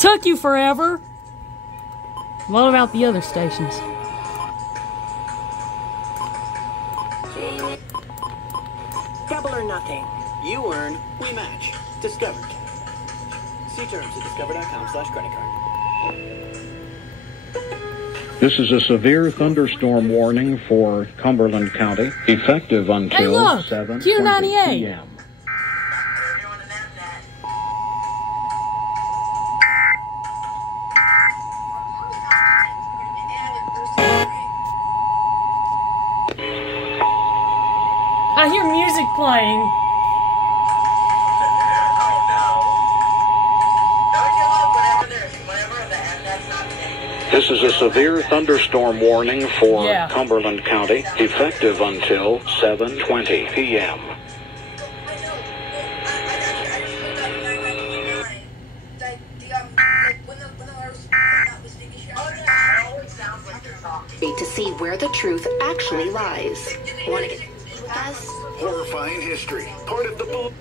Took you forever. What about the other stations? Double or nothing. You earn, we match. Discovered. See terms at discover.com/credit card. This is a severe thunderstorm warning for Cumberland County, effective until 7:20 p.m. I hear music playing. This is a severe thunderstorm warning for Cumberland County, effective until 7:20 p.m. To see where the truth actually lies. Want to get with us? Horrifying history. Part of the book.